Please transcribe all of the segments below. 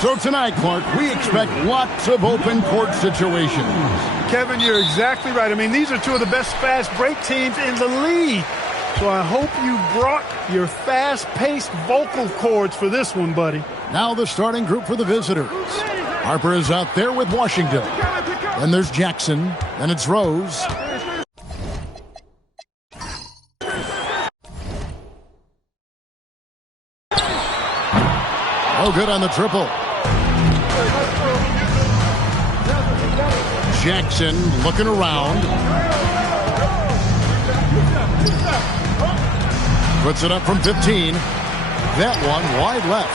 So tonight, Clark, we expect lots of open court situations. Kevin, you're exactly right. I mean, these are two of the best fast break teams in the league. So I hope you brought your fast-paced vocal cords for this one, buddy. Now the starting group for the visitors. Harper is out there with Washington. Then there's Jackson. Then it's Rose. Oh, good on the triple. Jackson looking around. Puts it up from 15. That one wide left.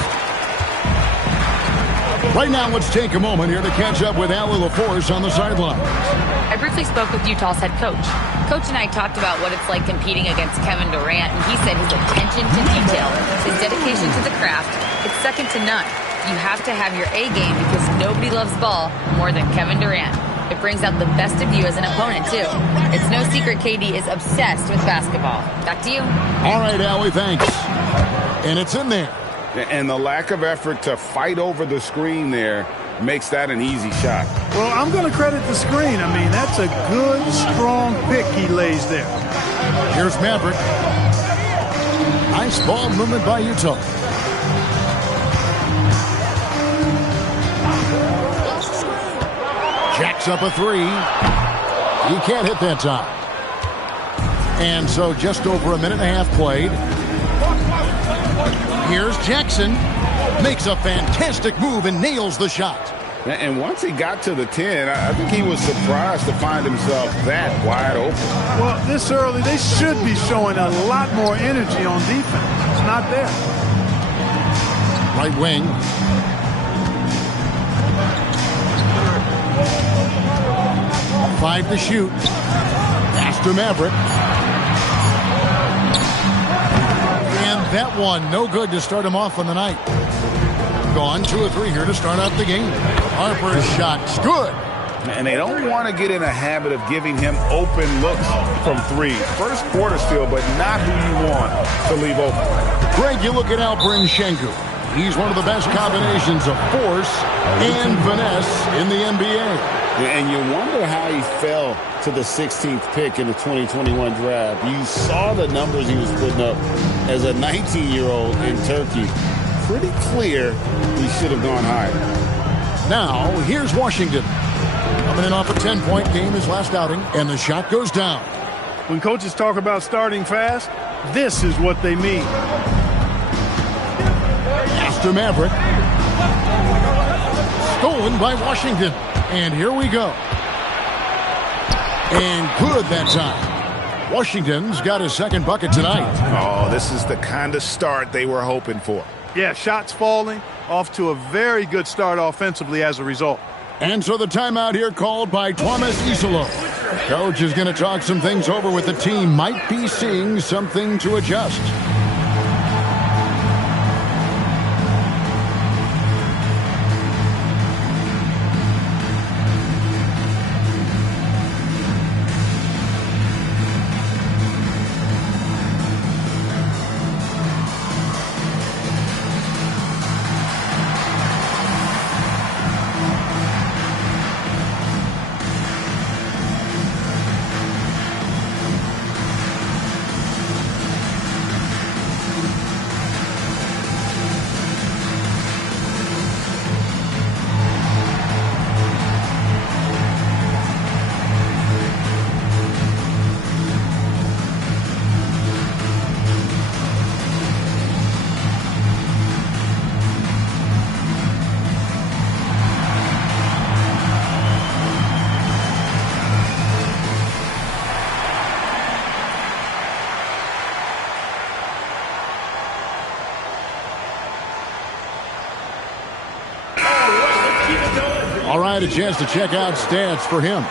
Right now, let's take a moment here to catch up with Allie LaForce on the sidelines. I briefly spoke with Utah's head coach. Coach and I talked about what it's like competing against Kevin Durant, and he said his attention to detail, his dedication to the craft, it's second to none. You have to have your A game because nobody loves ball more than Kevin Durant. It brings out the best of you as an opponent, too. It's no secret KD is obsessed with basketball. Back to you. All right, Allie, thanks. And it's in there. And the lack of effort to fight over the screen there makes that an easy shot. Well, I'm going to credit the screen. I mean, that's a good, strong pick he lays there. Here's Maverick. Nice ball movement by Utah. Jacks up a three. He can't hit that time. And so just over a minute and a half played. Here's Jackson. Makes a fantastic move and nails the shot. And once he got to the 10, I think he was surprised to find himself that wide open. Well, this early, they should be showing a lot more energy on defense. It's not there. Right wing. Five to shoot. Pass to Maverick. And that one, no good to start him off on the night. Gone 2 of 3 here to start out the game. Harper's shot's good. And they don't want to get in a habit of giving him open looks from 3. First quarter still, but not who you want to leave open. Greg, you look at Alperen Sengun. He's one of the best combinations of force and finesse in the NBA. And you wonder how he fell to the 16th pick in the 2021 draft. You saw the numbers he was putting up as a 19-year-old in Turkey. Pretty clear he should have gone higher. Now, here's Washington. Coming in off a 10-point game his last outing, and the shot goes down. When coaches talk about starting fast, this is what they mean. Pass to Maverick. Stolen by Washington. And here we go. And good that time. Washington's got his second bucket tonight. Oh, this is the kind of start they were hoping for. Yeah, shots falling, off to a very good start offensively as a result. And so the timeout here called by Thomas Isolo. Coach is going to talk some things over with the team. Might be seeing something to adjust. All right, a chance to check out stats for him.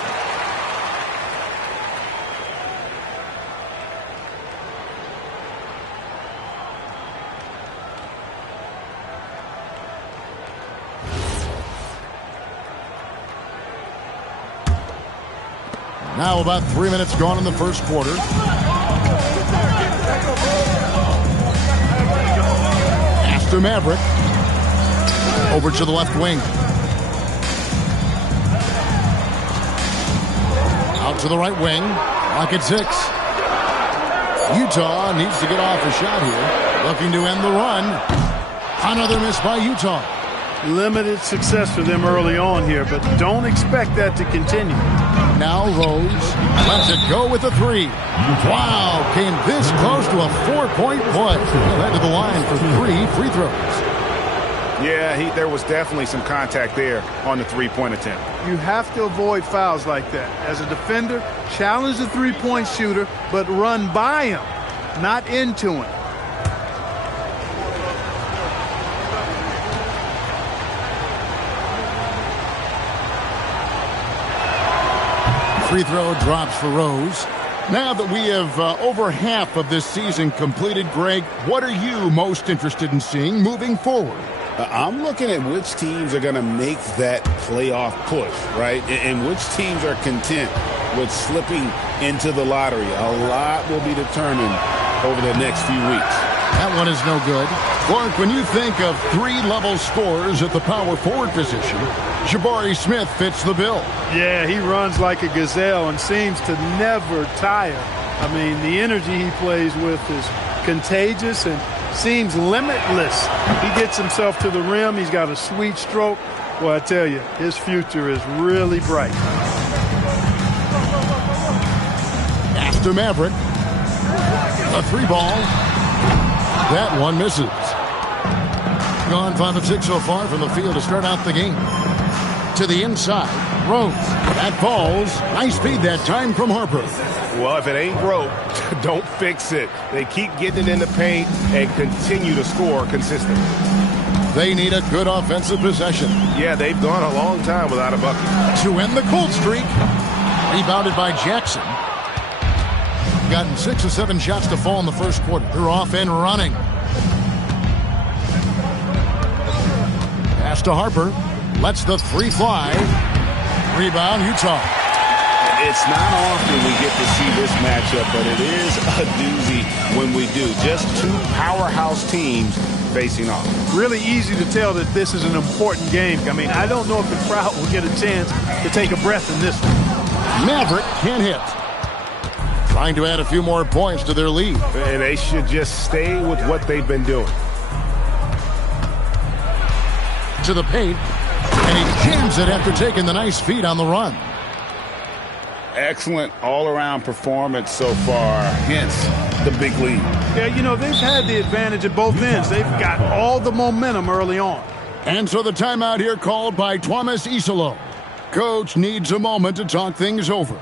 Now about 3 minutes gone in the first quarter. Pass to Maverick. Over to the left wing. Out to the right wing. Lock at 6. Utah needs to get off a shot here. Looking to end the run. Another miss by Utah. Limited success for them early on here, but don't expect that to continue. Now Rose lets it go with a 3. Wow, came this close to a 4-point play. Led to the line for 3 free throws. Yeah, there was definitely some contact there on the three-point attempt. You have to avoid fouls like that. As a defender, challenge the three-point shooter, but run by him, not into him. Free throw drops for Rose. Now that we have over half of this season completed, Greg, what are you most interested in seeing moving forward? I'm looking at which teams are going to make that playoff push, right? And which teams are content with slipping into the lottery. A lot will be determined over the next few weeks. That one is no good. Clark, when you think of 3-level scorers at the power forward position, Jabari Smith fits the bill. Yeah, he runs like a gazelle and seems to never tire. I mean, the energy he plays with is contagious and seems limitless. He gets himself to the rim. He's got a sweet stroke. Well, I tell you, his future is really bright. Pass to Maverick. A 3-ball. That one misses. Gone 5 of 6 so far from the field to start out the game. To the inside. Rose. That falls. Nice feed that time from Harper. Well, if it ain't broke, don't fix it. They keep getting it in the paint and continue to score consistently. They need a good offensive possession. Yeah, they've gone a long time without a bucket. To end the cold streak. Rebounded by Jackson. Gotten 6 or 7 shots to fall in the first quarter. They're off and running. Pass to Harper. Lets the 3 fly. Rebound, Utah. It's not often we get to see this matchup, but it is a doozy when we do. Just 2 powerhouse teams facing off. Really easy to tell that this is an important game. I mean, I don't know if the crowd will get a chance to take a breath in this one. Maverick can't hit. Trying to add a few more points to their lead. And they should just stay with what they've been doing. To the paint. And he jams it after taking the nice feed on the run. Excellent all-around performance so far, hence the big lead. Yeah, you know, they've had the advantage at both ends. They've got all the momentum early on. And so the timeout here called by Thomas Isolo. Coach needs a moment to talk things over.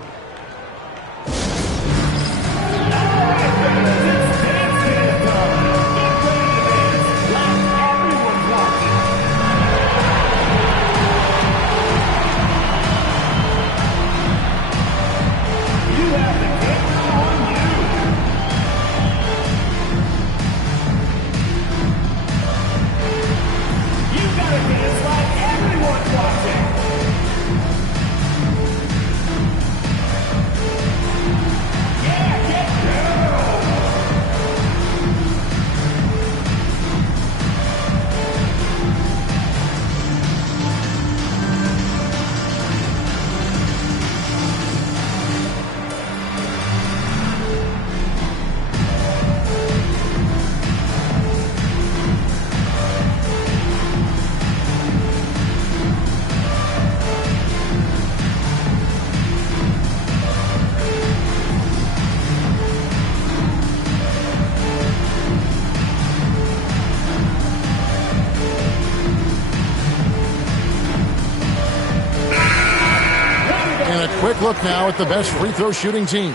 Quick look now at the best free throw shooting team.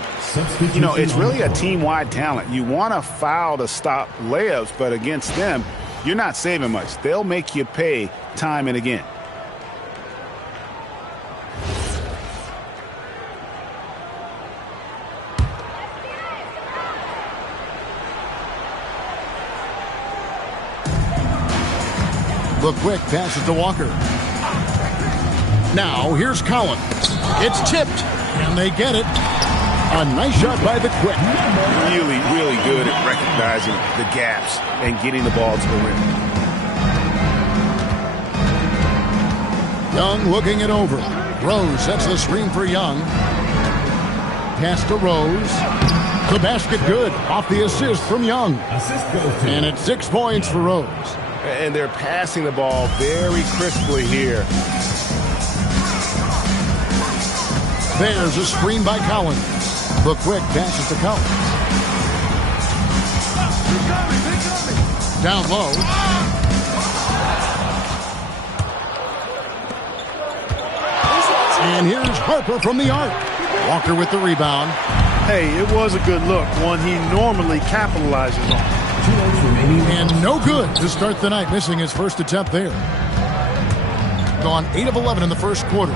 You know, it's really a team-wide talent. You want to foul to stop layups, but against them, you're not saving much. They'll make you pay time and again. Look quick, passes to Walker. Now, here's Collins. It's tipped, and they get it. A nice shot by the Quick. Really, really good at recognizing the gaps and getting the ball to the rim. Young looking it over. Rose sets the screen for Young. Pass to Rose. The basket good. Off the assist from Young. And it's 6 points for Rose. And they're passing the ball very crisply here. There's a screen by Collins. The quick passes to Collins. Down low. And here's Harper from the arc. Walker with the rebound. Hey, it was a good look, one he normally capitalizes on. And no good to start the night, missing his first attempt there. Gone 8 of 11 in the first quarter.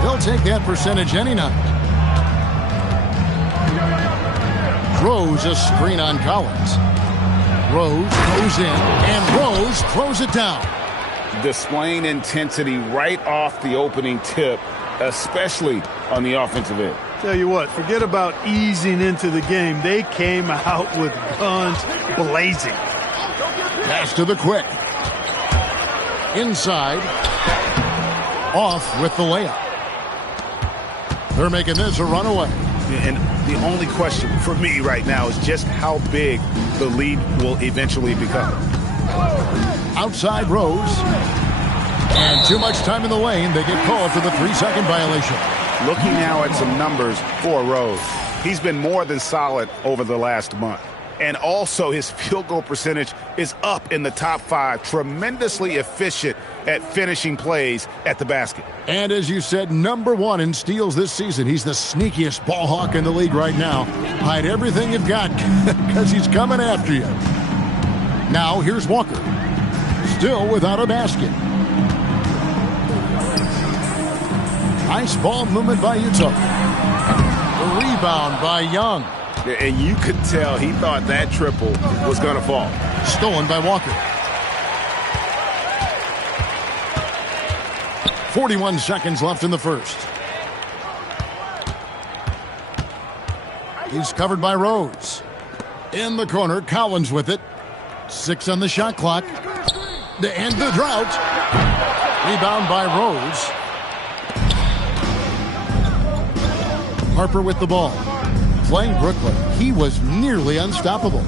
They'll take that percentage any night. Rose a screen on Collins. Rose goes in, and Rose throws it down. Displaying intensity right off the opening tip, especially on the offensive end. Tell you what, forget about easing into the game. They came out with guns blazing. Pass to the quick. Inside. Off with the layup. They're making this a runaway. And the only question for me right now is just how big the lead will eventually become. Outside Rose. And too much time in the lane. They get called for the 3-second violation. Looking now at some numbers for Rose. He's been more than solid over the last month. And also his field goal percentage is up in the top 5. Tremendously efficient at finishing plays at the basket. And as you said, #1 in steals this season. He's the sneakiest ball hawk in the league right now. Hide everything you've got because he's coming after you. Now here's Walker. Still without a basket. Nice ball movement by Utah. The rebound by Young. And you could tell he thought that triple was going to fall. Stolen by Walker. 41 seconds left in the first. He's covered by Rose. In the corner, Collins with it. 6 on the shot clock. To end the drought. Rebound by Rose. Harper with the ball. Playing Brooklyn, he was nearly unstoppable.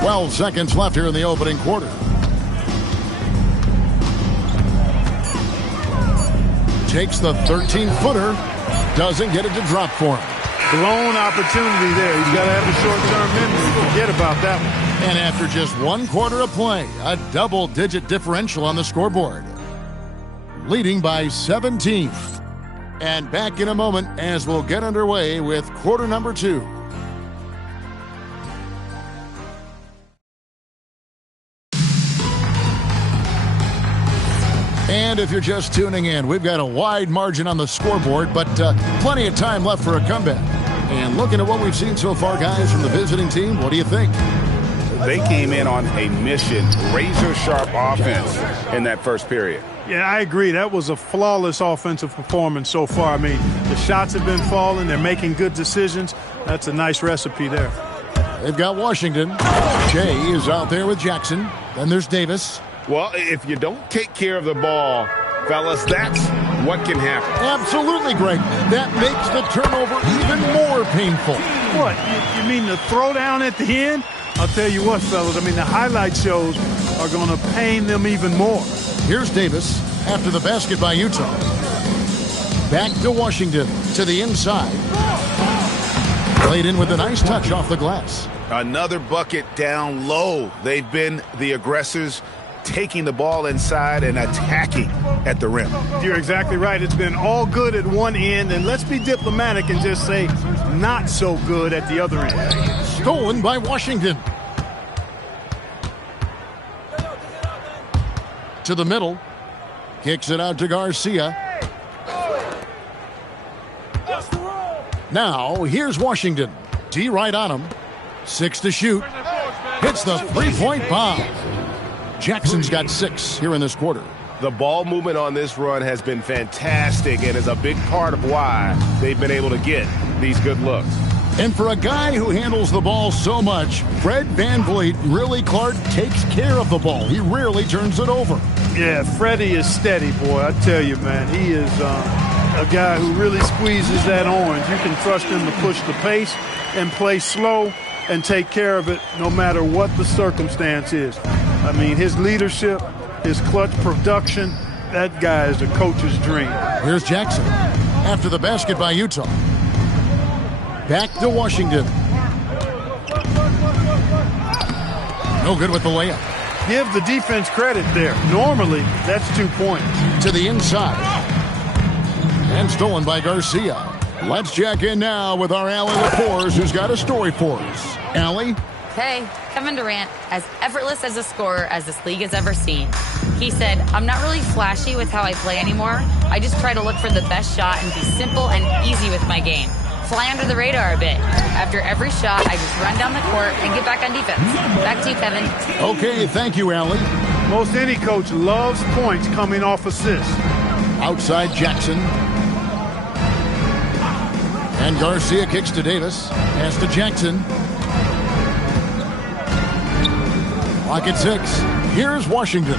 12 seconds left here in the opening quarter. Takes the 13-footer. Doesn't get it to drop for him. Blown opportunity there. He's got to have a short-term memory. Forget about that one. And after just 1 quarter of play, a double-digit differential on the scoreboard. Leading by 17. And back in a moment as we'll get underway with quarter number 2. And if you're just tuning in, we've got a wide margin on the scoreboard, but plenty of time left for a comeback. And looking at what we've seen so far, guys, from the visiting team, what do you think? They came in on a mission, razor-sharp offense in that first period. Yeah, I agree. That was a flawless offensive performance so far. I mean, the shots have been falling. They're making good decisions. That's a nice recipe there. They've got Washington. Shea is out there with Jackson. Then there's Davis. Well, if you don't take care of the ball, fellas, that's what can happen. Absolutely, Greg. That makes the turnover even more painful. What? You mean the throwdown at the end? I'll tell you what, fellas. I mean, the highlight shows are going to pain them even more. Here's Davis after the basket by Utah. Back to Washington to the inside. Played in with a nice touch off the glass. Another bucket down low. They've been the aggressors, taking the ball inside and attacking at the rim. You're exactly right. It's been all good at one end, and let's be diplomatic and just say not so good at the other end. Stolen by Washington. To the middle. Kicks it out to Garcia. Now, here's Washington. D right on him. 6 to shoot. Hits the three-point bomb. Jackson's got 6 here in this quarter. The ball movement on this run has been fantastic and is a big part of why they've been able to get these good looks. And for a guy who handles the ball so much, Fred VanVleet really, Clark, takes care of the ball. He rarely turns it over. Yeah, Freddie is steady, boy. I tell you, man, he is a guy who really squeezes that orange. You can trust him to push the pace and play slow and take care of it no matter what the circumstance is. I mean, his leadership, his clutch production, that guy is a coach's dream. Here's Jackson after the basket by Utah. Back to Washington. No good with the layup. Give the defense credit there. Normally, that's 2 points. To the inside. And stolen by Garcia. Let's check in now with our Allie Lepores, who's got a story for us. Allie? Hey, Kevin Durant, as effortless as a scorer as this league has ever seen. He said, I'm not really flashy with how I play anymore. I just try to look for the best shot and be simple and easy with my game. Fly under the radar a bit. After every shot, I just run down the court and get back on defense. Back to you, Kevin. Okay, thank you, Allie. Most any coach loves points coming off assists. Outside Jackson. And Garcia kicks to Davis. Pass to Jackson. Clock at 6. Here's Washington.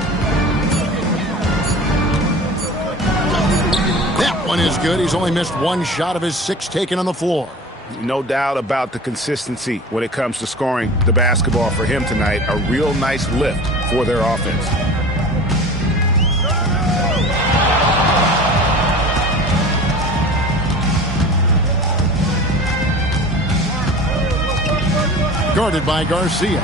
That one is good. He's only missed one shot of his 6 taken on the floor. No doubt about the consistency when it comes to scoring the basketball for him tonight. A real nice lift for their offense. Guarded by Garcia.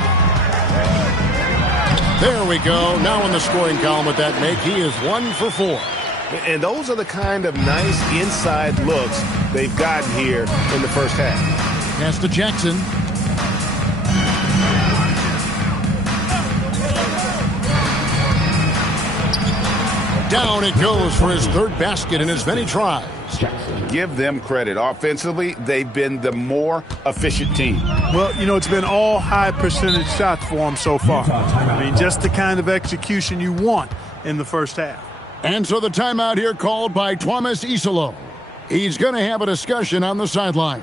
There we go. Now in the scoring column with that make, he is 1 for 4. And those are the kind of nice inside looks they've gotten here in the first half. Pass to Jackson. Down it goes for his 3rd basket in as many tries. Give them credit. Offensively, they've been the more efficient team. Well, you know, it's been all high percentage shots for them so far. I mean, just the kind of execution you want in the first half. And so the timeout here called by Thomas Isolo. He's going to have a discussion on the sideline.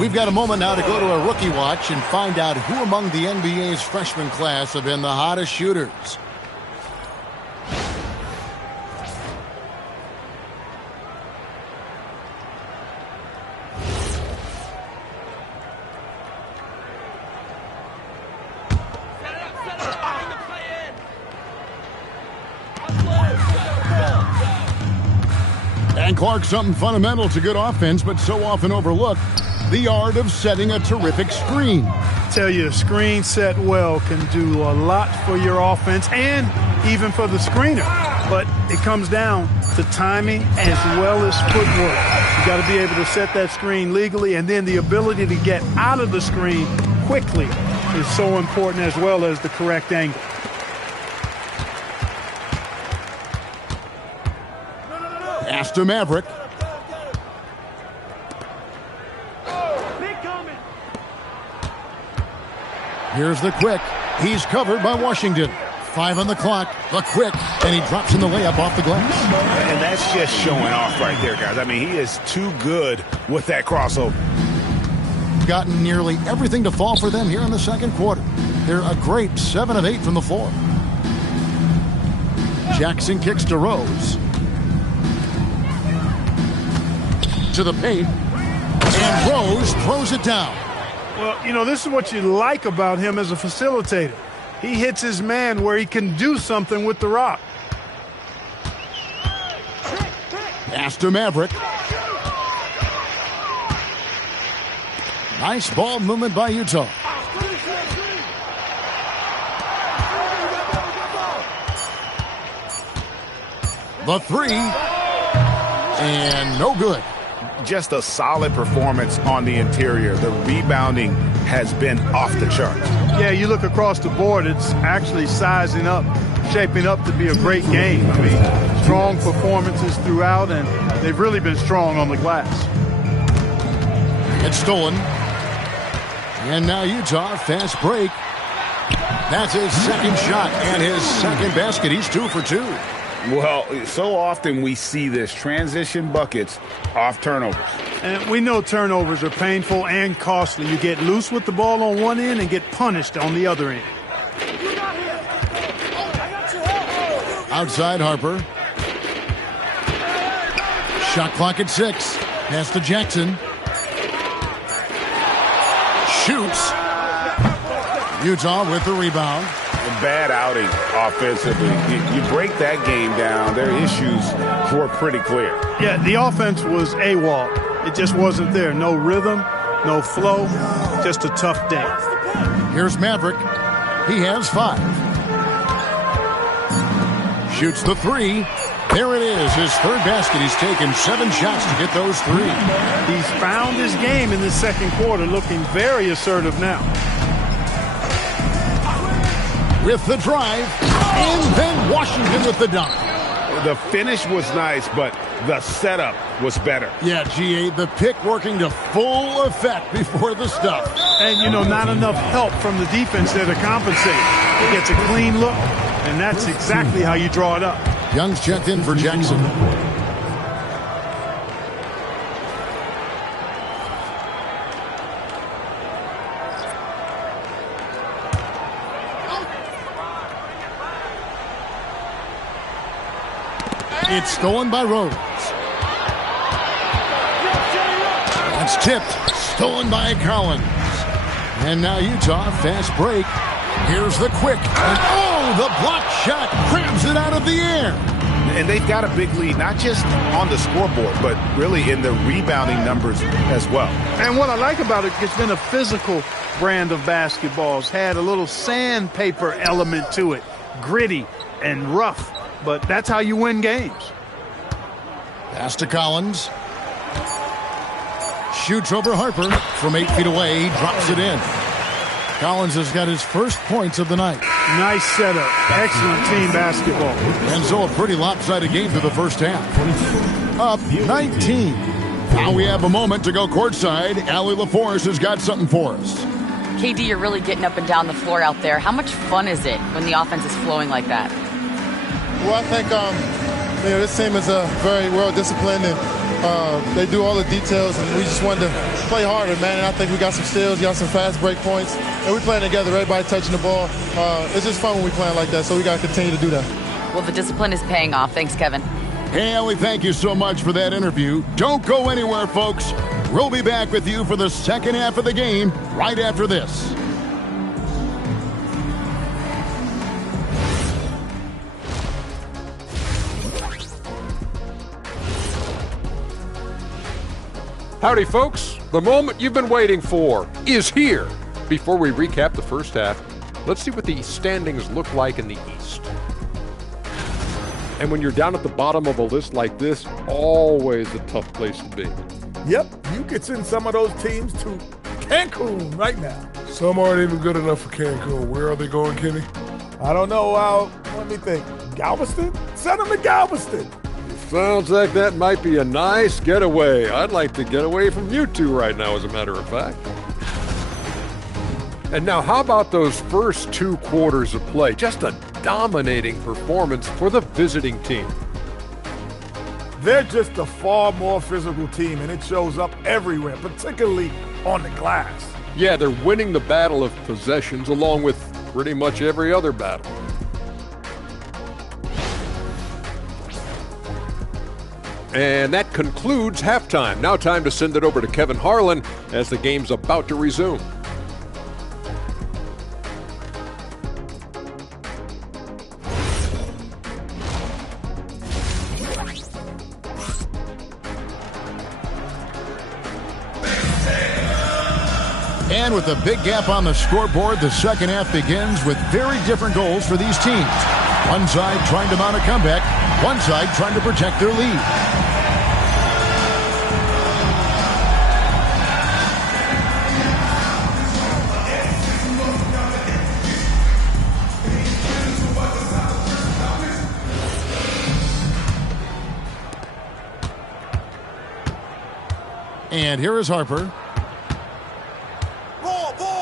We've got a moment now to go to a rookie watch and find out who among the NBA's freshman class have been the hottest shooters. And Clark, something fundamental to good offense, but so often overlooked, the art of setting a terrific screen. Tell you, a screen set well can do a lot for your offense and even for the screener. But it comes down to timing as well as footwork. You got to be able to set that screen legally, and then the ability to get out of the screen quickly is so important, as well as the correct angle. Pass to Maverick. Here's the quick. He's covered by Washington. 5 on the clock. The quick. And he drops in the layup off the glass. And that's just showing off right there, guys. I mean, he is too good with that crossover. They've gotten nearly everything to fall for them here in the second quarter. They're a great 7 of 8 from the floor. Jackson kicks to Rose. To the paint. And Rose throws it down. Well, you know, this is what you like about him as a facilitator. He hits his man where he can do something with the rock. Pass to Maverick. Nice ball movement by Utah. The three. And no good. Just a solid performance on the interior. The rebounding has been off the charts. Yeah, you look across the board, it's actually sizing up, shaping up to be a great game. I mean, strong performances throughout, and they've really been strong on the glass. It's stolen. And now Utah, fast break. That's his second shot and his second basket. He's 2 for 2. Well, so often we see this, transition buckets off turnovers. And we know turnovers are painful and costly. You get loose with the ball on one end and get punished on the other end. Outside Harper. Shot clock at 6. Pass to Jackson. Shoots. Utah with the rebound. A bad outing offensively. You break that game down, their issues were pretty clear. Yeah, the offense was AWOL. It just wasn't there. No rhythm, no flow, just a tough day. Here's Maverick. He has 5. Shoots the 3. There it is, his third basket. He's taken 7 shots to get those 3. He's found his game in the second quarter, looking very assertive now. With the drive, and then Washington with the dunk. The finish was nice, but the setup was better. Yeah, GA, the pick working to full effect before the stuff. And, you know, not enough help from the defense there to compensate. He gets a clean look, and that's exactly how you draw it up. Young's checked in for Jackson. It's stolen by Rose. That's tipped. Stolen by Collins. And now Utah, fast break. Here's the quick. And oh, the block shot grabs it out of the air. And they've got a big lead, not just on the scoreboard, but really in the rebounding numbers as well. And what I like about it, it's been a physical brand of basketball. It's had a little sandpaper element to it. Gritty and rough. But that's how you win games. Pass to Collins. Shoots over Harper from 8 feet away. He drops it in. Collins has got his first points of the night. Nice setup. Excellent team basketball. And so a pretty lopsided game through the first half. Up 19. Now we have a moment to go courtside. Allie LaForce has got something for us. KD, you're really getting up and down the floor out there. How much fun is it when the offense is flowing like that? Well, I think this team is very well disciplined, and they do all the details, and we just wanted to play harder, man. And I think we got some steals, got some fast break points, and we're playing together. Everybody touching the ball. It's just fun when we playing like that, so we got to continue to do that. Well, the discipline is paying off. Thanks, Kevin. Hey, Allie, thank you so much for that interview. Don't go anywhere, folks. We'll be back with you for the second half of the game right after this. Howdy, folks. The moment you've been waiting for is here. Before we recap the first half, let's see what the standings look like in the East. And when you're down at the bottom of a list like this, always a tough place to be. Yep, you could send some of those teams to Cancun right now. Some aren't even good enough for Cancun. Where are they going, Kenny? I don't know. Let me think. Galveston? Send them to Galveston. Sounds like that might be a nice getaway. I'd like to get away from you two right now, as a matter of fact. And now, how about those first 2 quarters of play? Just a dominating performance for the visiting team. They're just a far more physical team, and it shows up everywhere, particularly on the glass. Yeah, they're winning the battle of possessions along with pretty much every other battle. And that concludes halftime. Now time to send it over to Kevin Harlan as the game's about to resume. And with a big gap on the scoreboard, the second half begins with very different goals for these teams. One side trying to mount a comeback, one side trying to protect their lead. And here is Harper.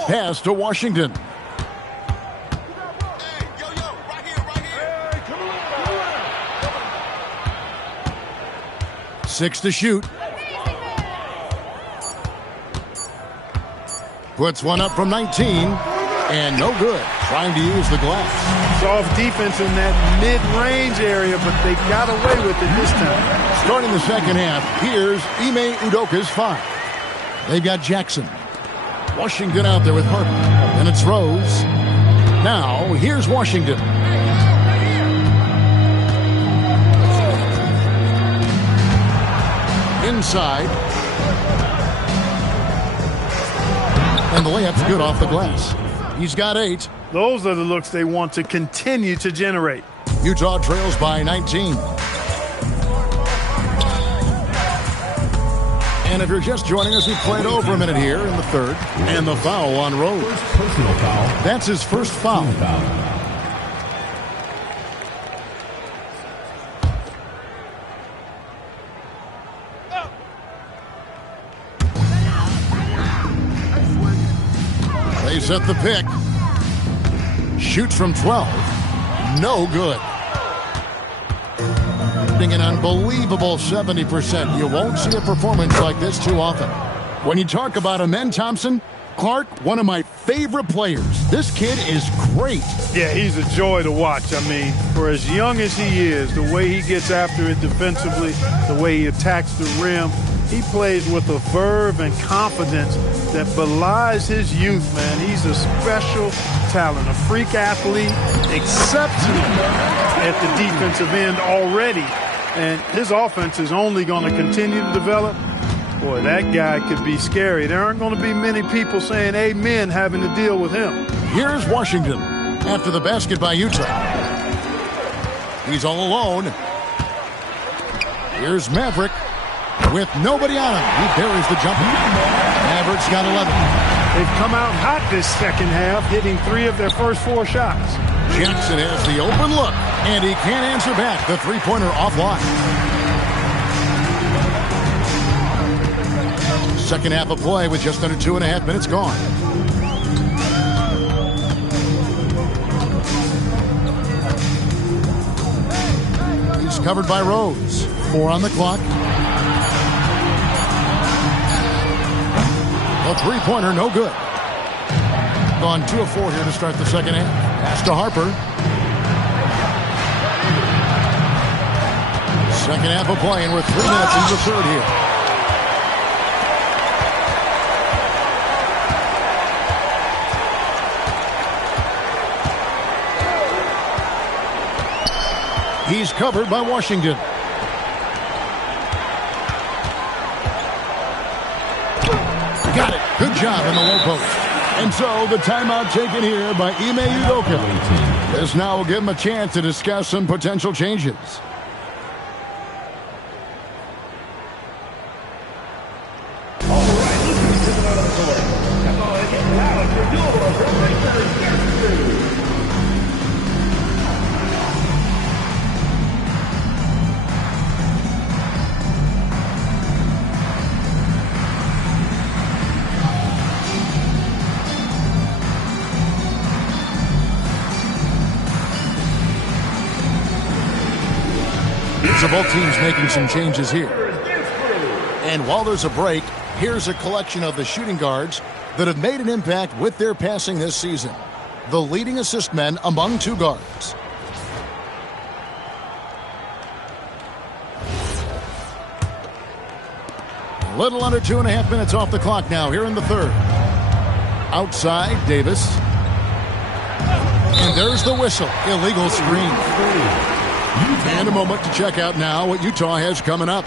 Pass to Washington. Six to shoot. Puts one up from 19. And no good. Trying to use the glass. Soft defense in that mid-range area, but they got away with it this time. Starting the second half, here's Ime Udoka's 5. They've got Jackson. Washington out there with Harper. And it's Rose. Now, here's Washington. Inside. And the layup's good off the glass. He's got 8. Those are the looks they want to continue to generate. Utah trails by 19. And if you're just joining us, we've played over a minute here in the third. And the foul on Rose. Personal foul. That's his first foul. They set the pick. Shoots from 12. No good. An unbelievable 70%. You won't see a performance like this too often. When you talk about Amen Thompson, Clark, one of my favorite players. This kid is great. Yeah, he's a joy to watch. I mean, for as young as he is, the way he gets after it defensively, the way he attacks the rim, he plays with a verve and confidence that belies his youth, man. He's a special talent, a freak athlete, exceptional at the defensive end already. And his offense is only going to continue to develop. Boy, that guy could be scary. There aren't going to be many people saying amen having to deal with him. Here's Washington after the basket by Utah. He's all alone. Here's Maverick with nobody on him. He buries the jumper. Maverick's got 11. They've come out hot this second half, hitting 3 of their first 4 shots. Jackson has the open look, and he can't answer back. The three-pointer offline. Second half of play with just under 2.5 minutes gone. He's covered by Rose. 4 on the clock. A three-pointer, no good. Gone 2 of 4 here to start the second half. Pass to Harper. Second half of play, and we're 3 minutes into the third here. He's covered by Washington. Got it. Good job in the low post. And so the timeout taken here by Ime Udoka. This now will give him a chance to discuss some potential changes. So both teams making some changes here. And while there's a break, Here's a collection of the shooting guards that have made an impact with their passing this season. The leading assist men among two guards. A little under 2.5 minutes off the clock now here in the third. Outside, Davis. And there's the whistle. Illegal screen. And a moment to check out now what Utah has coming up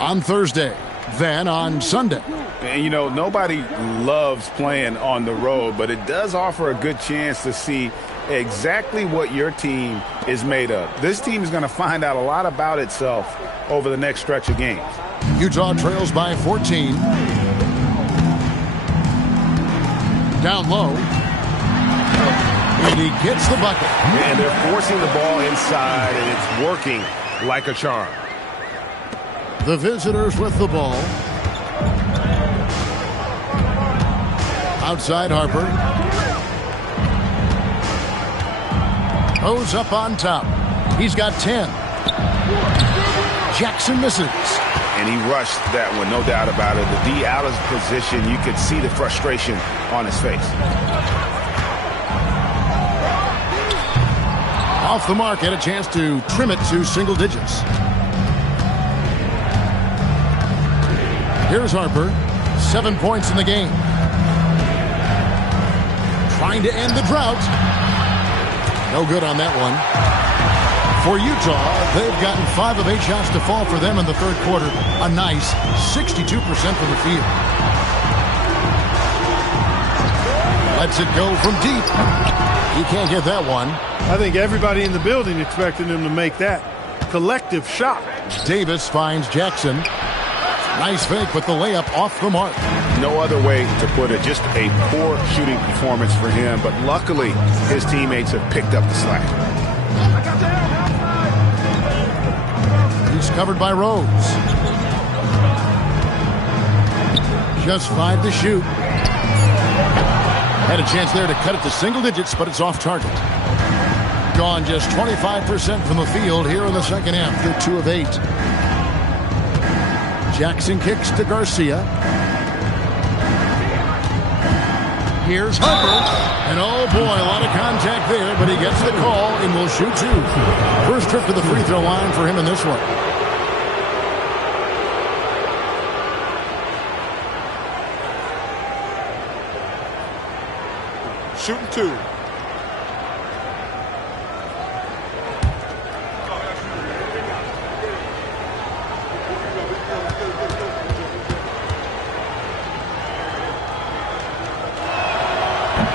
on Thursday, then on Sunday. And, you know, nobody loves playing on the road, but it does offer a good chance to see exactly what your team is made of. This team is going to find out a lot about itself over the next stretch of games. Utah trails by 14. Down low. And he gets the bucket. And they're forcing the ball inside, and it's working like a charm. The visitors with the ball. Outside Harper. Rose up on top. He's got 10. Jackson misses. And he rushed that one, no doubt about it. The D out of position, you could see the frustration on his face. Off the mark, had a chance to trim it to single digits. Here's Harper. 7 points in the game. Trying to end the drought. No good on that one. For Utah, they've gotten 5 of 8 shots to fall for them in the third quarter. A nice 62% from the field. Lets it go from deep. He can't get that one. I think everybody in the building expected him to make that collective shot. Davis finds Jackson. Nice fake, but the layup off the mark. No other way to put it. Just a poor shooting performance for him. But luckily, his teammates have picked up the slack. He's covered by Rose. Just 5 to shoot. Had a chance there to cut it to single digits, but it's off target. Gone just 25% from the field here in the second half. They're 2 of 8. Jackson kicks to Garcia. Here's Harper. And oh boy, a lot of contact there, but he gets the call and will shoot 2. First trip to the free throw line for him in this one. Shooting 2.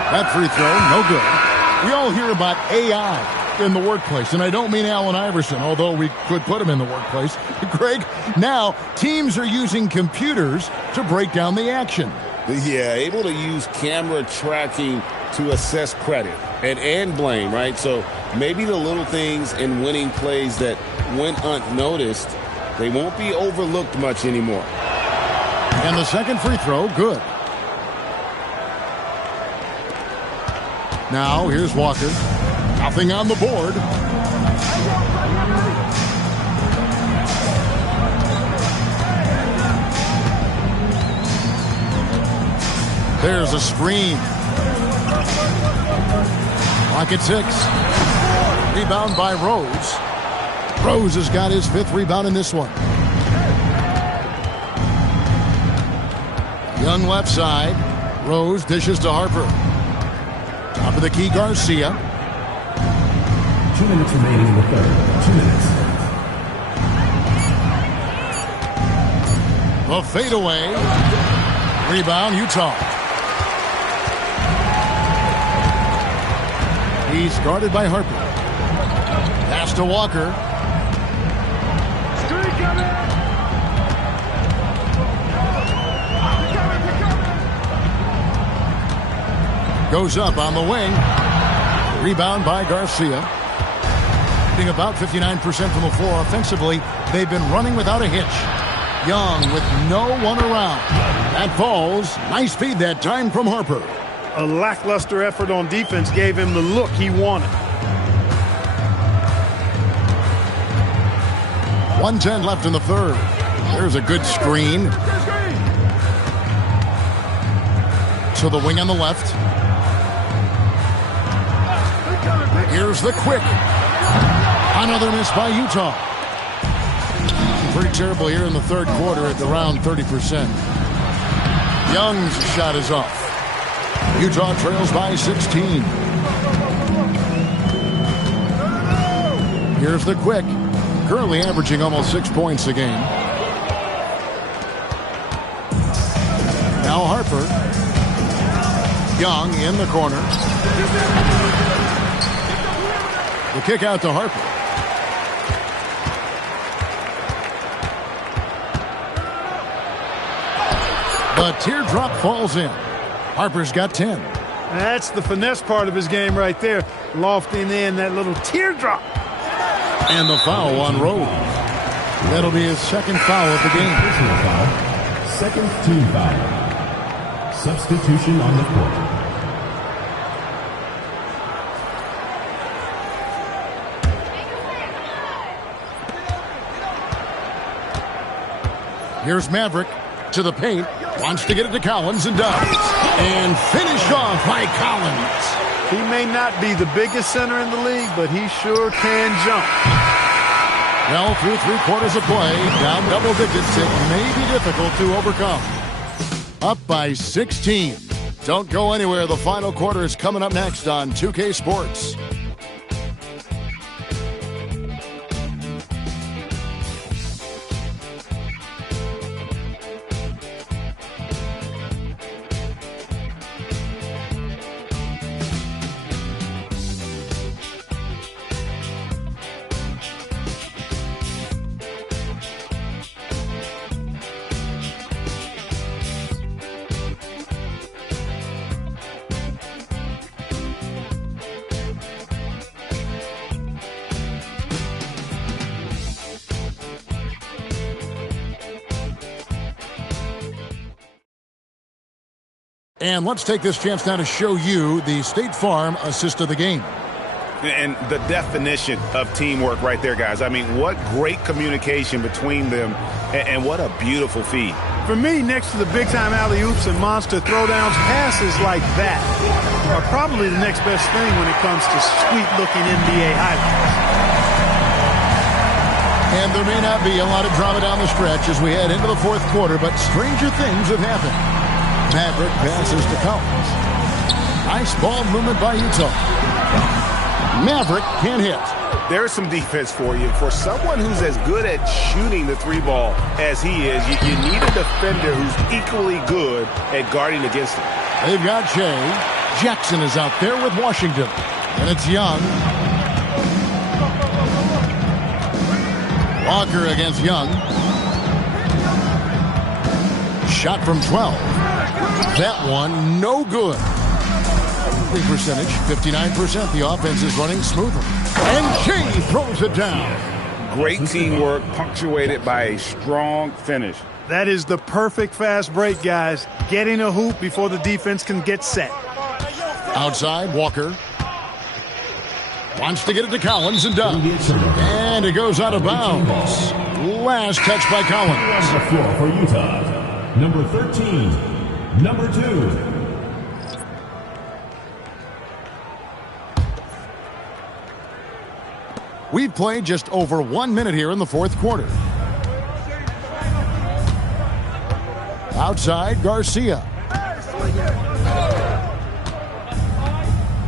That free throw, no good. We all hear about AI in the workplace, and I don't mean Allen Iverson, although we could put him in the workplace. Greg, now teams are using computers to break down the action. Yeah, able to use camera tracking to assess credit and blame, right? So maybe the little things in winning plays that went unnoticed, they won't be overlooked much anymore. And the second free throw, good. Now, here's Walker. Nothing on the board. There's a screen. Clock at 6. Rebound by Rose. Rose has got his 5th rebound in this one. Young left side. Rose dishes to Harper. Top of the key, Garcia. 2 minutes remaining in the third. 2 minutes. The fadeaway. Rebound, Utah. He's guarded by Harper. Pass to Walker. Goes up on the wing. Rebound by Garcia. Shooting about 59% from the floor offensively. They've been running without a hitch. Young with no one around. That falls. Nice feed that time from Harper. A lackluster effort on defense gave him the look he wanted. 1:10 left in the third. There's a good screen. To the wing on the left. Here's the quick. Another miss by Utah. Pretty terrible here in the third quarter at around 30%. Young's shot is off. Utah trails by 16. Here's the quick. Currently averaging almost 6 points a game. Now Harper. Young in the corner. The kick out to Harper. The teardrop falls in. Harper's got 10. That's the finesse part of his game right there. Lofting in that little teardrop. And the foul on Rose. That'll be his second foul of the game. Personal foul. Second team foul. Substitution on the court. Here's Maverick to the paint. Wants to get it to Collins and does. And finished off by Collins. He may not be the biggest center in the league, but he sure can jump. Well, through 3 quarters of play, down double digits, it may be difficult to overcome. Up by 16. Don't go anywhere. The final quarter is coming up next on 2K Sports. And let's take this chance now to show you the State Farm assist of the game. And the definition of teamwork right there, guys. I mean, what great communication between them, and what a beautiful feed. For me, next to the big-time alley-oops and monster throwdowns, passes like that are probably the next best thing when it comes to sweet-looking NBA highlights. And there may not be a lot of drama down the stretch as we head into the fourth quarter, but stranger things have happened. Maverick passes to Collins. Nice ball movement by Utah. Maverick can't hit. There's some defense for you. For someone who's as good at shooting the 3-ball as he is, you need a defender who's equally good at guarding against him. They've got Jay. Jackson is out there with Washington. And it's Young. Walker against Young. Shot from 12. That one, no good. The percentage, 59%. The offense is running smoothly. And Jay throws it down. Great teamwork, punctuated by a strong finish. That is the perfect fast break, guys. Getting a hoop before the defense can get set. Outside, Walker. Wants to get it to Collins and does. And it goes out of bounds. Last touch by Collins. On the floor for Utah. Number 13, number 2. We've played just over 1 minute here in the fourth quarter. Outside, Garcia.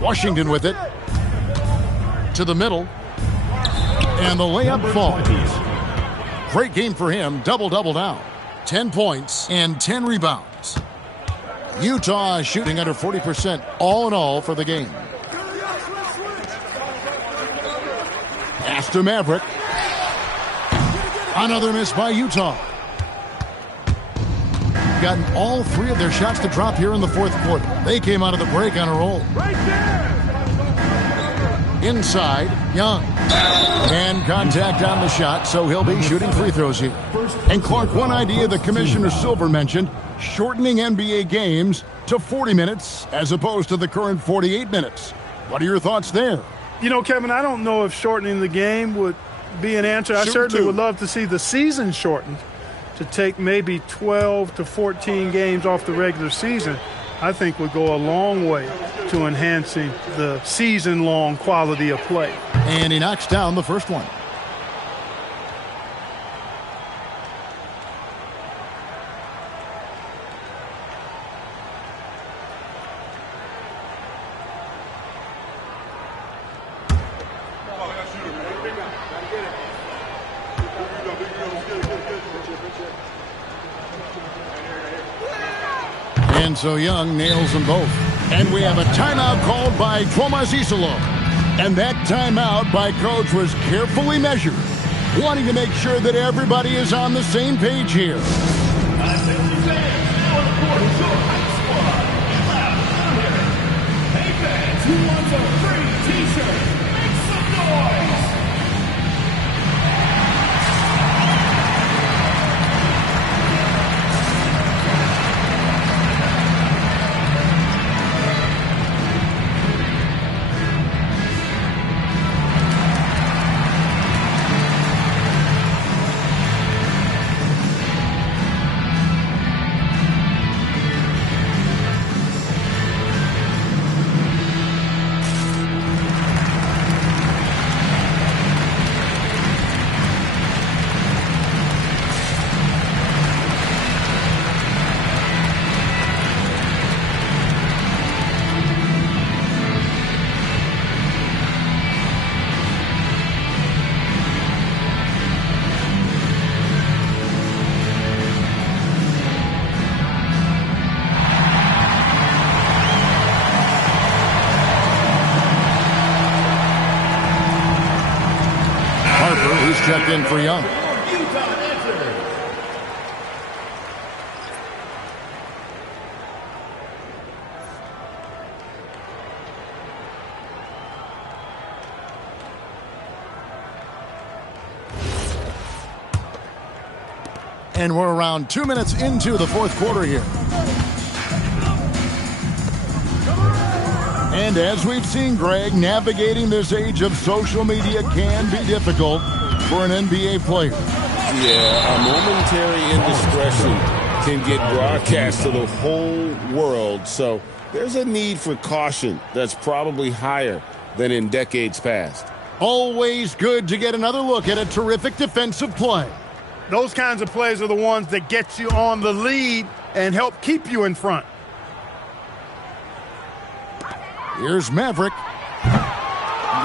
Washington with it. To the middle. And the layup falls. Great game for him. Double-double now. 10 points and 10 rebounds. Utah shooting under 40% all in all for the game. Pass to Maverick. Another miss by Utah. Gotten all 3 of their shots to drop here in the fourth quarter. They came out of the break on a roll. Inside, Young. And contact on the shot, so he'll be shooting free throws here. And Clark, one idea that Commissioner Silver mentioned, shortening NBA games to 40 minutes as opposed to the current 48 minutes. What are your thoughts there? You know, Kevin, I don't know if shortening the game would be an answer. I certainly would love to see the season shortened to take maybe 12 to 14 games off the regular season. I think would go a long way to enhancing the season-long quality of play. And he knocks down the first one. And so Young nails them both. And we have a timeout called by Tomas Isolo. And that timeout by Coach was carefully measured, wanting to make sure that everybody is on the same page here. Hey fans, who wants a free t-shirt? Make some noise! Checked in for Young. And we're around 2 minutes into the fourth quarter here. And as we've seen, Greg, navigating this age of social media can be difficult for an NBA player. Yeah, a momentary indiscretion can get broadcast to the whole world. So there's a need for caution that's probably higher than in decades past. Always good to get another look at a terrific defensive play. Those kinds of plays are the ones that get you on the lead and help keep you in front. Here's Maverick.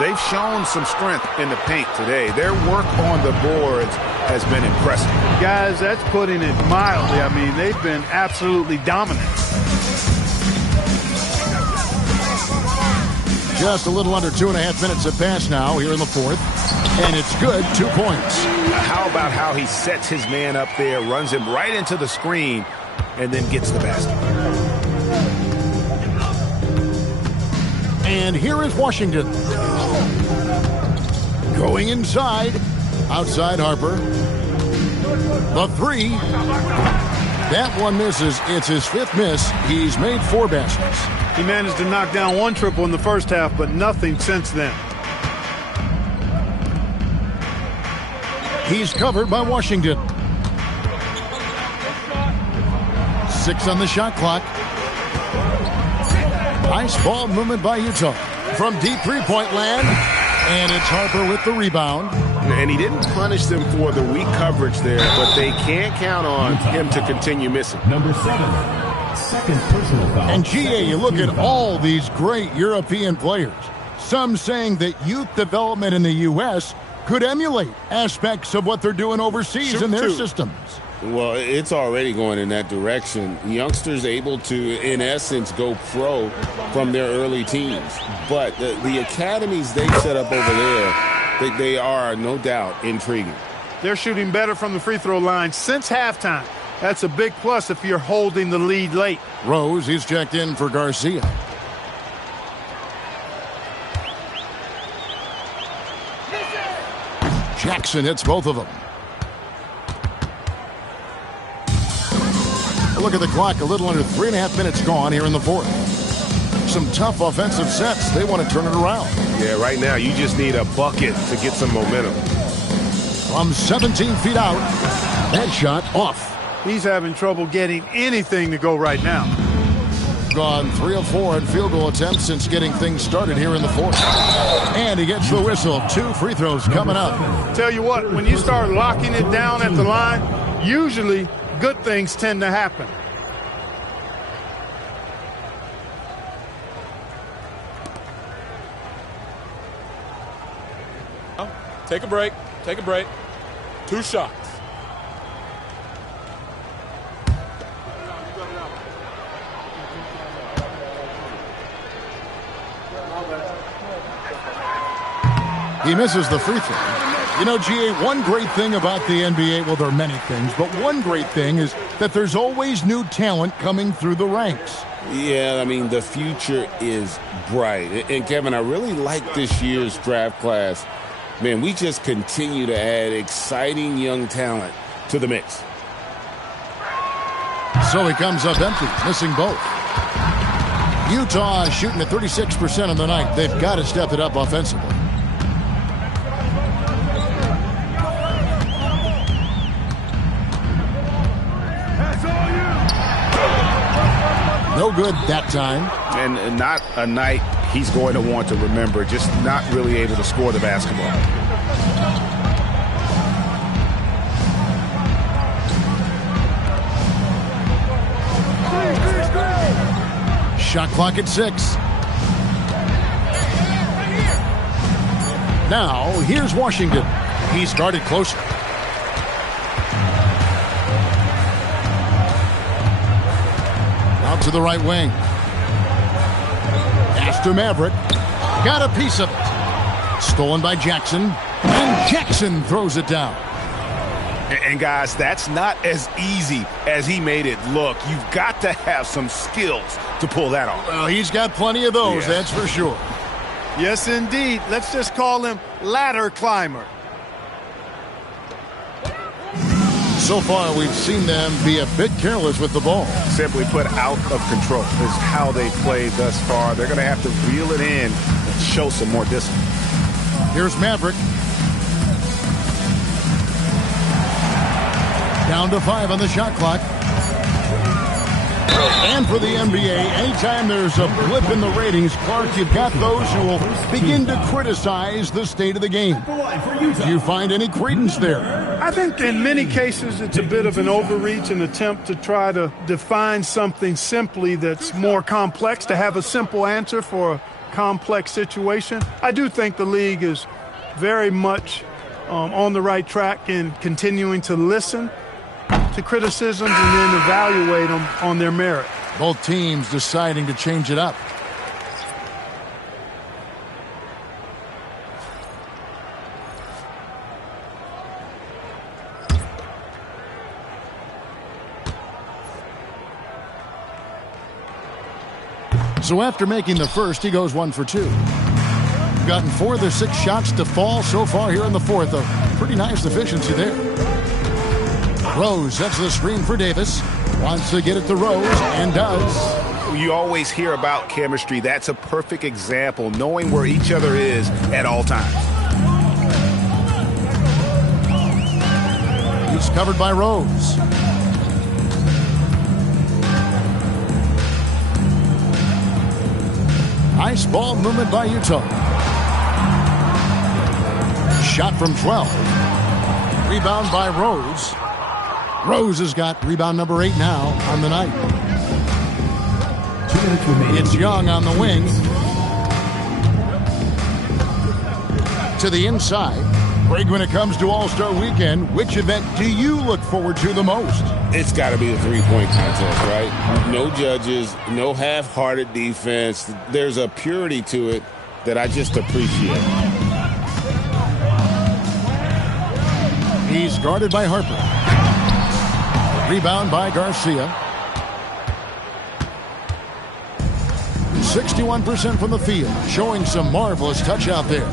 They've shown some strength in the paint today. Their work on the boards has been impressive. Guys, that's putting it mildly. I mean, they've been absolutely dominant. Just a little under 2.5 minutes have passed now here in the fourth. And it's good, 2 points. How about how he sets his man up there, runs him right into the screen, and then gets the basket. And here is Washington. Going inside. Outside Harper. The three. That one misses. It's his fifth miss. He's made 4 baskets. He managed to knock down 1 triple in the first half, but nothing since then. He's covered by Washington. 6 on the shot clock. Nice ball movement by Utah. From deep three-point land. And it's Harper with the rebound. And he didn't punish them for the weak coverage there, but they can't count on him to continue missing. Number 7, second personal foul. And GA, you look at all these great European players. Some saying that youth development in the U.S. could emulate aspects of what they're doing overseas in their systems. Well, it's already going in that direction. Youngsters able to, in essence, go pro from their early teens. But the academies they set up over there, they are, no doubt, intriguing. They're shooting better from the free throw line since halftime. That's a big plus if you're holding the lead late. Rose, he's checked in for Garcia. Jackson hits both of them. Look at the clock, a little under 3.5 minutes gone here in the fourth. Some tough offensive sets. They want to turn it around. Yeah, right now you just need a bucket to get some momentum. From 17 feet out, that shot off. He's having trouble getting anything to go right now. gone 3 of 4 in field goal attempts since getting things started here in the fourth. And he gets the whistle. 2 free throws coming up. Tell you what, when you start locking it down at the line, usually good things tend to happen. Take a break. Take a break. 2 shots. He misses the free throw. You know, GA, one great thing about the NBA, well, there are many things, but one great thing is that there's always new talent coming through the ranks. Yeah, I mean, the future is bright. And, Kevin, I really like this year's draft class. Man, we just continue to add exciting young talent to the mix. So he comes up empty, missing both. Utah shooting at 36% on the night. They've got to step it up offensively. No good that time. And not a night he's going to want to remember, just not really able to score the basketball. Shot clock at 6. Now, here's Washington. He started closer. Out to the right wing. After Maverick. Got a piece of it. Stolen by Jackson. And Jackson throws it down. And guys, that's not as easy as he made it look. You've got to have some skills to pull that off. Well, he's got plenty of those, that's for sure. Yes, indeed. Let's just call him ladder climber. So far, we've seen them be a bit careless with the ball. Simply put, out of control is how they played thus far. They're going to have to reel it in and show some more discipline. Here's Maverick. Down to 5 on the shot clock. And for the NBA, anytime there's a blip in the ratings, Clark, you've got those who will begin to criticize the state of the game. Do you find any credence there? I think in many cases it's a bit of an overreach, an attempt to try to define something simply that's more complex, to have a simple answer for a complex situation. I do think the league is very much on the right track in continuing to listen to criticisms and then evaluate them on their merit. Both teams deciding to change it up. So after making the first, he goes 1 for 2. Gotten 4 of their 6 shots to fall so far here in the fourth. A pretty nice efficiency there. Rose sets the screen for Davis. Wants to get it to Rose, and does. You always hear about chemistry. That's a perfect example, knowing where each other is at all times. He's covered by Rose. Nice ball movement by Utah. Shot from 12. Rebound by Rose. Rose has got rebound number 8 now on the night. It's Young on the wing. To the inside. Greg, when it comes to All-Star Weekend, which event do you look forward to the most? It's got to be the three-point contest, right? No judges, no half-hearted defense. There's a purity to it that I just appreciate. He's guarded by Harper. Rebound by Garcia. 61% from the field, showing some marvelous touch out there.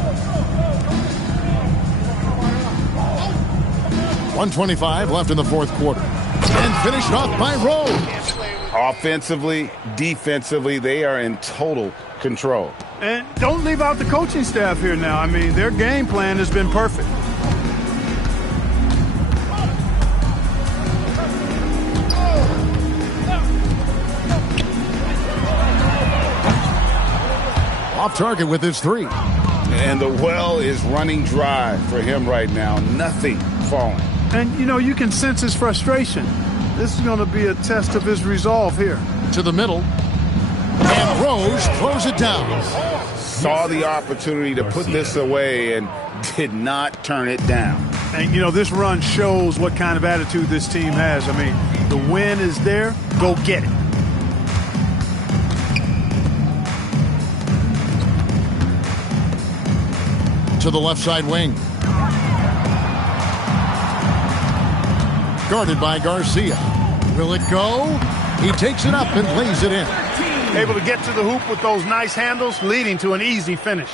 1:25 left in the fourth quarter. And finished off by Rose. Offensively, defensively, they are in total control. And don't leave out the coaching staff here now. I mean, their game plan has been perfect. Off target with his three. And the well is running dry for him right now. Nothing falling. And, you know, you can sense his frustration. This is going to be a test of his resolve here. To the middle. And Rose throws it down. Saw the opportunity to put this away and did not turn it down. And, you know, this run shows what kind of attitude this team has. I mean, the win is there. Go get it. To the left side wing. Guarded by Garcia. Will it go? He takes it up and lays it in. Able to get to the hoop with those nice handles, leading to an easy finish.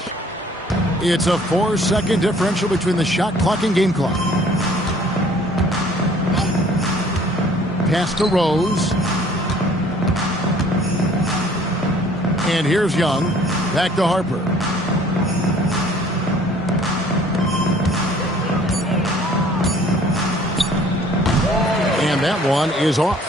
It's a 4-second differential between the shot clock and game clock. Pass to Rose. And here's Young. Back to Harper. And that one is off.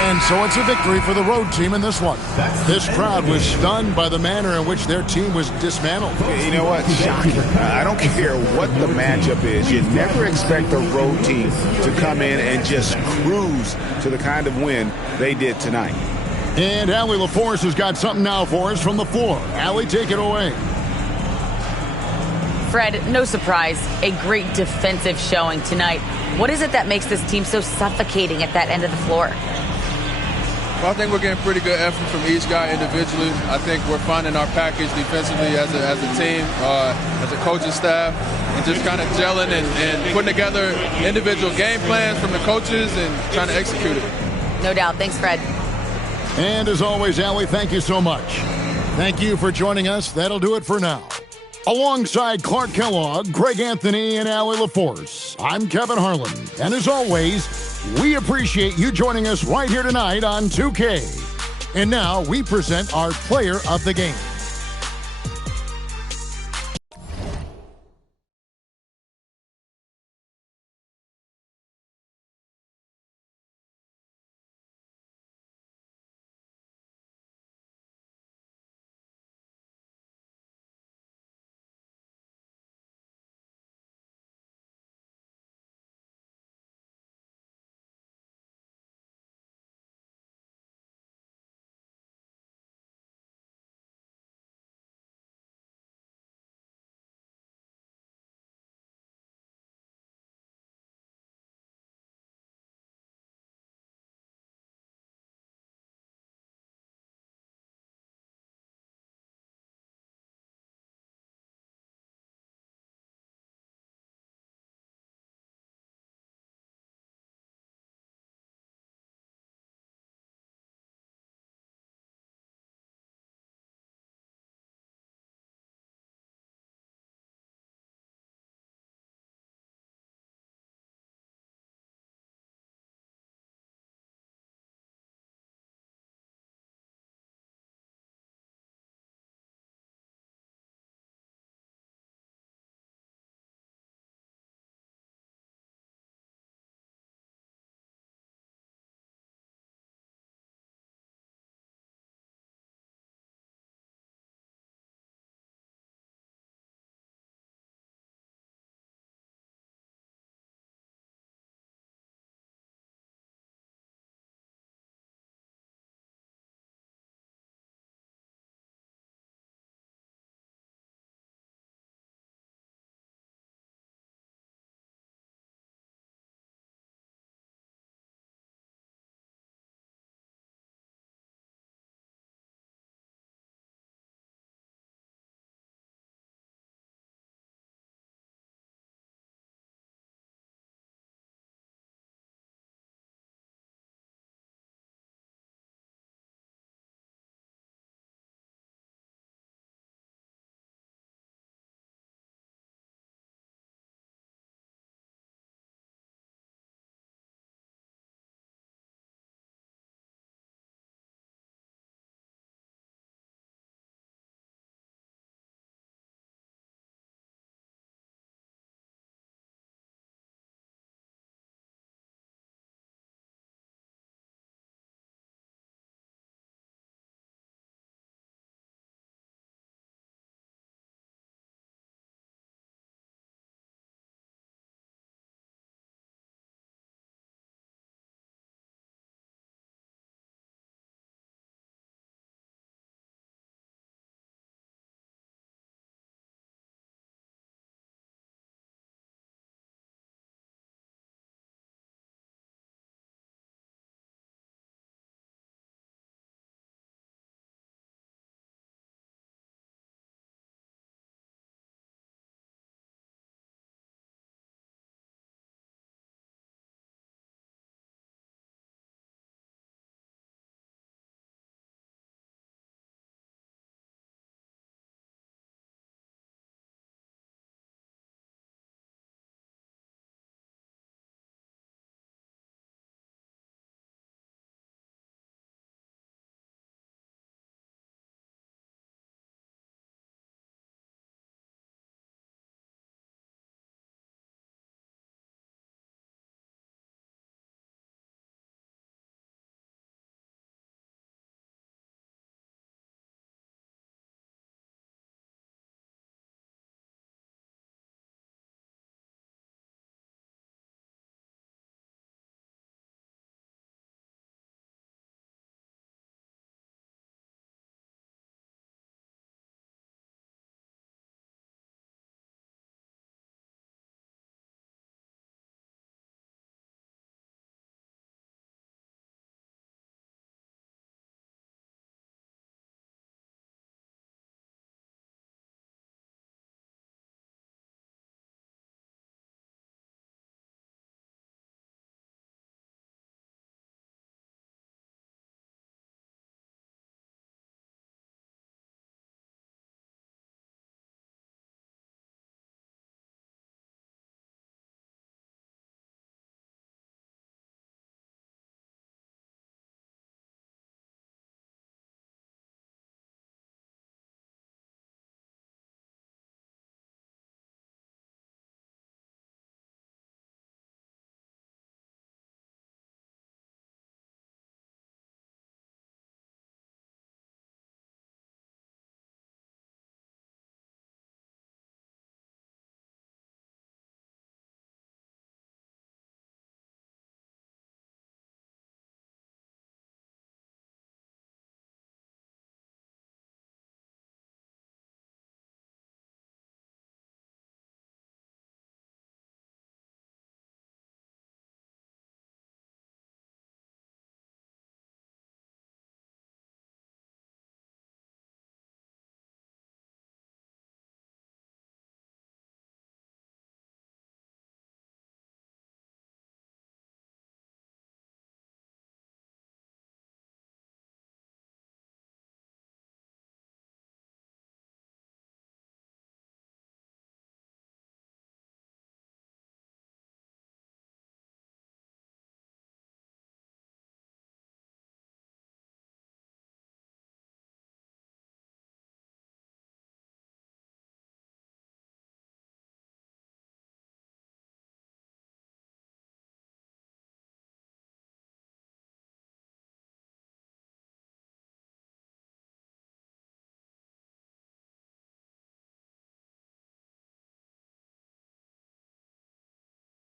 And so it's a victory for the road team in this one. This crowd was stunned by the manner in which their team was dismantled. You know what? Shocking. I don't care what the matchup is. You never expect a road team to come in and just cruise to the kind of win they did tonight. And Allie LaForce has got something now for us from the floor. Allie, take it away. Fred, no surprise, a great defensive showing tonight. What is it that makes this team so suffocating at that end of the floor? Well, I think we're getting pretty good effort from each guy individually. I think we're finding our package defensively as a team, as a coaching staff, and just kind of gelling and putting together individual game plans from the coaches and trying to execute it. No doubt. Thanks, Fred. And as always, Allie, thank you so much. Thank you for joining us. That'll do it for now. Alongside Clark Kellogg, Greg Anthony, and Allie LaForce, I'm Kevin Harlan. And as always, we appreciate you joining us right here tonight on 2K. And now we present our player of the game.